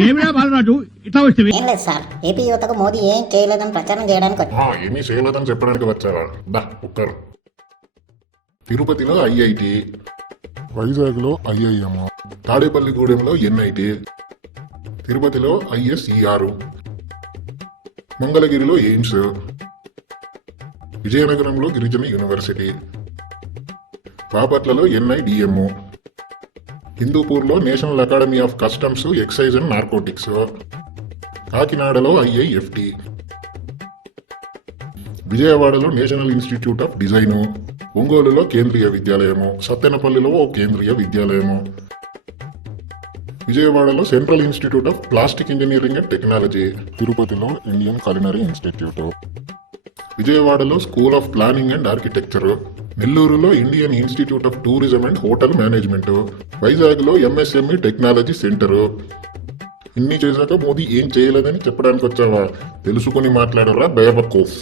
ఏమిరా బాలరాజు? ఇట్లా వస్తే ఏం లేదు సార్. ఏపీ యువతకు మోదీ ఏం చేయలేదని ప్రచారం చేయడానికి వచ్చాను. ఆ, ఏమీ చేయలేదని చెప్పడానికి దా ఒక్కరు తిరుపతిలో ఐఐటి వైజాగ్లో ఐఐఎం తాడేపల్లిగూడెంలో ఎన్ఐటి తిరుపతిలో ఐఎస్ఈఆర్ మంగళగిరిలో ఎయిమ్స్ విజయనగరంలో గిరిజన యూనివర్సిటీ బాపట్లలో NIDMO హిందూపూర్లో national academy of customs excise and narcotics. కాకినాడలో ఐఐఎఫ్టి. విజయవాడలో నేషనల్ ఇన్స్టిట్యూట్ ఆఫ్ డిజైను. ఒంగోలులో కేంద్రీయ విద్యాలయము. సత్తెనపల్లిలో ఓ కేంద్రీయ విద్యాలయము. విజయవాడలో central institute of plastic engineering and technology. తిరుపతిలో ఇండియన్ కలినరీ ఇన్స్టిట్యూట్. విజయవాడలో school of planning and architecture. నెల్లూరులో Indian institute of tourism and hotel management వైజాగ్లో ఎంఎస్ఎంఈ టెక్నాలజీ సెంటరు. ఇన్ని చేశాక మోదీ ఏం చేయలేదని చెప్పడానికి వచ్చావా తెలుసుకుని మాట్లాడరా బేవకూఫ్